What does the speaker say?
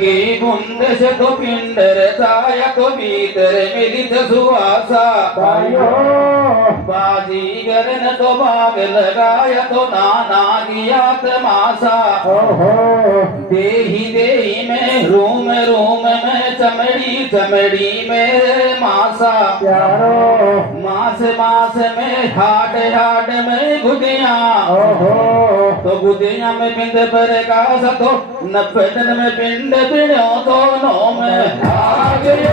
की बूंद से तो पिंड रचाया तो भीतर मिलित सुवासा बाजीगर ने तो बाग लगाया तो नाना किया तमाशा देही देही में रूम रूम में चमड़ी चमड़ी में मासा मास मास में हाड हाड में गुदिया तो गुदिया में पिंड पर का सतो नफदन में पिंड पिड़ो दोनों में आ गया